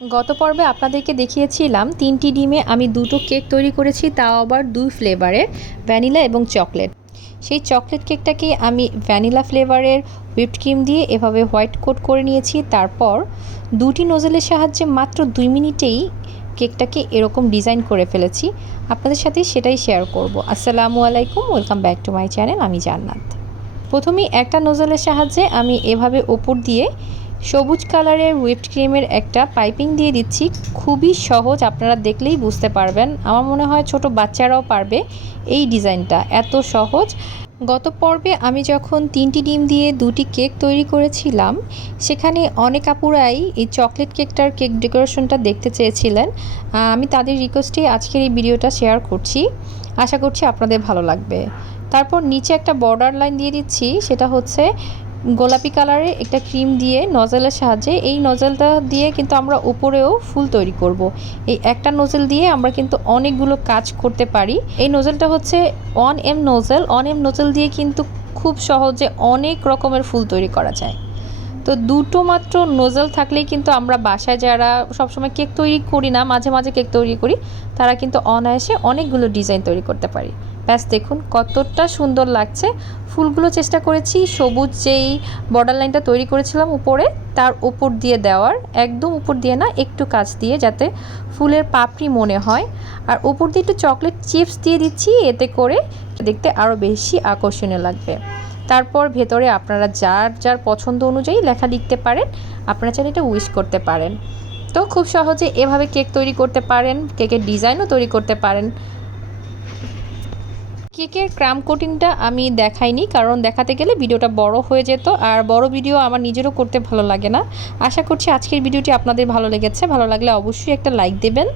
গত পর্বে আপনাদেরকে দেখিয়েছিলাম তিনটি ডিমে আমি দুটো কেক তৈরি করেছি, তাও আবার দুই ফ্লেভারের ভ্যানিলা এবং চকলেট। সেই চকলেট কেকটাকে আমি ভ্যানিলা ফ্লেভারের হুইপড ক্রিম দিয়ে এভাবে হোয়াইট কোট করে নিয়েছি, তারপর দুটি নোজেলের সাহায্যে মাত্র দুই মিনিটেই কেকটাকে এরকম ডিজাইন করে ফেলেছি। আপনাদের সাথে সেটাই শেয়ার করব। আসসালামু আলাইকুম, welcome back to my channel, আমি জান্নাত। প্রথমেই একটা নোজেলের সাহায্যে আমি এভাবে ওপর দিয়ে সবুজ কালারের হুইপড ক্রিমের একটা পাইপিং দিয়ে দিচ্ছি। খুবই সহজ, আপনারা দেখলেই বুঝতে পারবেন। আমার মনে হয় ছোট বাচ্চারাও পারবে এই ডিজাইনটা। এত সহজ। গত পর্বে আমি যখন তিনটি ডিম দিয়ে দুটি কেক তৈরি করেছিলাম, সেখানে অনেক আপুরাই এই চকলেট কেকটার কেক ডেকোরেশনটা দেখতে চেয়েছিলেন। আমি তাদের রিকোয়েস্টে আজকের এই ভিডিওটা শেয়ার করছি। আশা করছি আপনাদের ভালো লাগবে। তারপর নিচে একটা বর্ডার লাইন দিয়ে দিচ্ছি। সেটা হচ্ছে গোলাপি কালারের একটা ক্রিম দিয়ে নজেলের সাহায্যে, এই নজেলটা দিয়ে কিন্তু আমরা উপরেও ফুল তৈরি করব। এই একটা নজেল দিয়ে আমরা কিন্তু অনেকগুলো কাজ করতে পারি। এই নজেলটা হচ্ছে on M nozzle on M nozzle দিয়ে কিন্তু খুব সহজে অনেক রকমের ফুল তৈরি করা যায়। তো দুটো মাত্র নোজেল থাকলেই কিন্তু আমরা বাসায় যারা সবসময় কেক তৈরি করি না, মাঝে মাঝে কেক তৈরি করি, তারা কিন্তু অনায়াসে অনেকগুলো ডিজাইন তৈরি করতে পারি। ব্যাস দেখুন কতটা সুন্দর লাগছে। ফুলগুলো চেষ্টা করেছি, সবুজ যেই বর্ডার লাইনটা তৈরি করেছিলাম উপরে, তার উপর দিয়ে দেওয়ার, একদম উপর দিয়ে না, একটু কাছ দিয়ে যাতে ফুলের পাপড়ি মনে হয়। আর উপর দিয়ে একটু চকলেট চিপস দিয়ে দিচ্ছি, এতে করে দেখতে আরও বেশি আকর্ষণীয় লাগবে। তারপর ভেতরে আপনারা যার যার পছন্দ অনুযায়ী লেখা লিখতে পারেন, আপনারা চাইলে এটা উইশ করতে পারেন। তো খুব সহজে এভাবে কেক তৈরি করতে পারেন কেকের ডিজাইনও তৈরি করতে পারেন। কেকের ক্রাম কোটিংটা আমি দেখাইনি, কারণ দেখাতে গেলে ভিডিওটা বড় হয়ে যেত, আর বড় ভিডিও আমার নিজেরও করতে ভালো লাগে না। আশা করছি আজকের ভিডিওটি আপনাদের ভালো লেগেছে, ভালো লাগলে অবশ্যই একটা লাইক দেবেন।